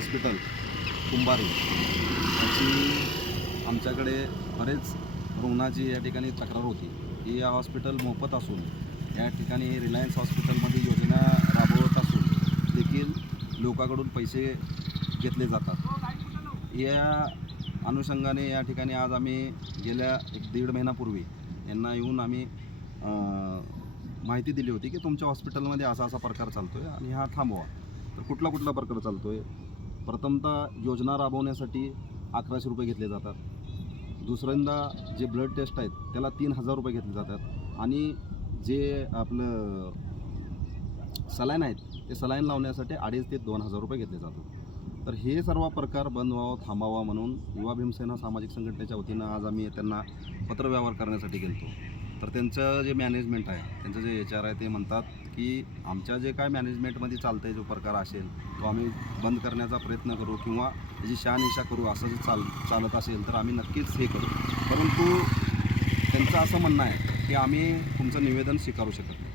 Hospital कुंभारी. अशी आमच्याकडे बरेच रुग्णाची या ठिकाणी तक्रार होती. की या हॉस्पिटल मोफत असून या ठिकाणी रिलायन्स हॉस्पिटलमध्ये योजना राबवत असून देखील लोकांकडून पैसे घेतले जातात. या अनुषंगाने या ठिकाणी आज आम्ही गेल्या एक दीड महिन्यापूर्वी यांना येऊन आम्ही माहिती दिली होती की तुमच्या हॉस्पिटलमध्ये असा असा प्रकार चालतो आहे आणि हा थांबवा. तर कुठला कुठला प्रकार चालतो आहे प्रथमतः योजना राबवण्यासाठी अकराशे रुपये घेतले जातात. दुसऱ्यांदा जे ब्लड टेस्ट आहेत त्याला तीन हजार रुपये घेतले जातात. आणि जे आपलं सलाईन आहेत ते सलाईन लावण्यासाठी अडीच ते दोन हजार रुपये घेतले जातात. तर हे सर्व प्रकार बंद व्हावं थांबावा म्हणून युवा भीमसेना सामाजिक संघटनेच्या वतीनं आज आम्ही त्यांना पत्रव्यवहार करण्यासाठी गेलो तर त्यांचं जे मॅनेजमेंट आहे त्यांचं जे एच आर आहे ते म्हणतात की आमच्या जे काय मॅनेजमेंटमध्ये चालतं आहे जो प्रकार असेल तो आम्ही बंद करण्याचा प्रयत्न करू किंवा त्याची शहानिशा करू असं जे चाल चालत असेल तर आम्ही नक्कीच हे करू. परंतु त्यांचं असं म्हणणं आहे की आम्ही तुमचं निवेदन स्वीकारू शकत नाही.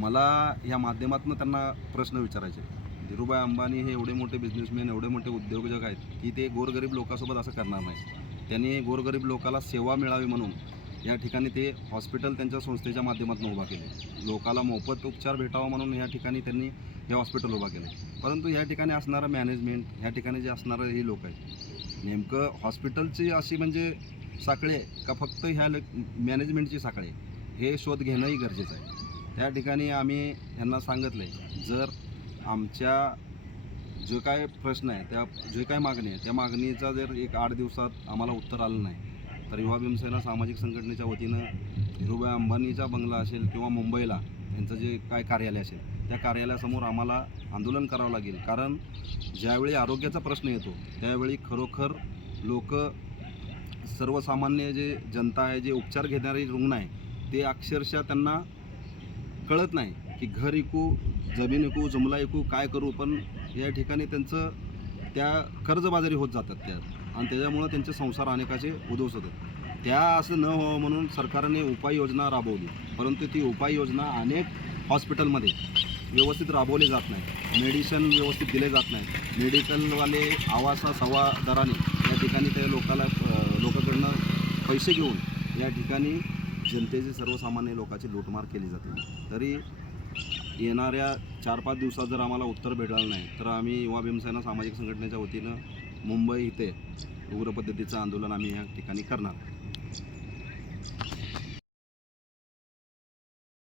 मला या माध्यमातून त्यांना प्रश्न विचारायचे धीरूभाई अंबानी हे एवढे मोठे बिझनेसमॅन एवढे मोठे उद्योजक आहेत की ते गोरगरीब लोकांसोबत असं करणार नाही त्यांनी गोरगरीब लोकाला सेवा मिळावी म्हणून या ठिकाणी ते हॉस्पिटल त्यांच्या संस्थेच्या माध्यमातून उभा केले. लोकाला मोफत उपचार भेटावा म्हणून या ठिकाणी त्यांनी हे हॉस्पिटल उभा केलं. परंतु या ठिकाणी असणारं मॅनेजमेंट ह्या ठिकाणी जे असणारं हे लोक आहेत नेमकं हॉस्पिटलची अशी म्हणजे साखळी आहे का फक्त ह्या मॅनेजमेंटची साखळी आहे? हे शोध घेणंही गरजेचं आहे. त्या ठिकाणी आम्ही यांना सांगितलं आहे जर आमच्या जे काय प्रश्न आहे त्या जे काय मागणी आहे त्या मागणीचा जर एक आठ दिवसात आम्हाला उत्तर आलं नाही तर युवा भीमसेना सामाजिक संघटनेच्या वतीनं धीरूभाई अंबानीचा बंगला असेल किंवा मुंबईला यांचं जे काय कार्यालय असेल त्या कार्यालयासमोर आम्हाला आंदोलन करावं लागेल. कारण ज्यावेळी आरोग्याचा प्रश्न येतो त्यावेळी खरोखर लोक सर्वसामान्य जे जनता आहे जे उपचार घेणारे रुग्ण आहे ते अक्षरशः त्यांना कळत नाही की घर ऐकू जमीन ऐकू जुमला ऐकू काय करू पण या ठिकाणी त्यांचं त्या कर्जबाजारी होत जातात त्या आणि त्याच्यामुळं त्यांचे संसार अनेकाचे उद्ध्वस्त होतात. त्या असं न व्हावं म्हणून सरकारने उपाययोजना राबवली. परंतु ती उपाययोजना अनेक हॉस्पिटलमध्ये व्यवस्थित राबवली जात नाही. मेडिसन व्यवस्थित दिले जात नाही. मेडिकलवाले आवासा सव्वा दराने या ठिकाणी त्या लोकाला लोकांकडनं पैसे घेऊन या ठिकाणी जनतेची सर्वसामान्य लोकांची लूटमार केली जाते. तरी येणाऱ्या चार पाच दिवसात जर आम्हाला उत्तर भेटलं नाही तर आम्ही युवा भीमसेना सामाजिक संघटनेच्या वतीनं मुंबई इथे उग्र पद्धतीचं आंदोलन आम्ही या ठिकाणी करणार.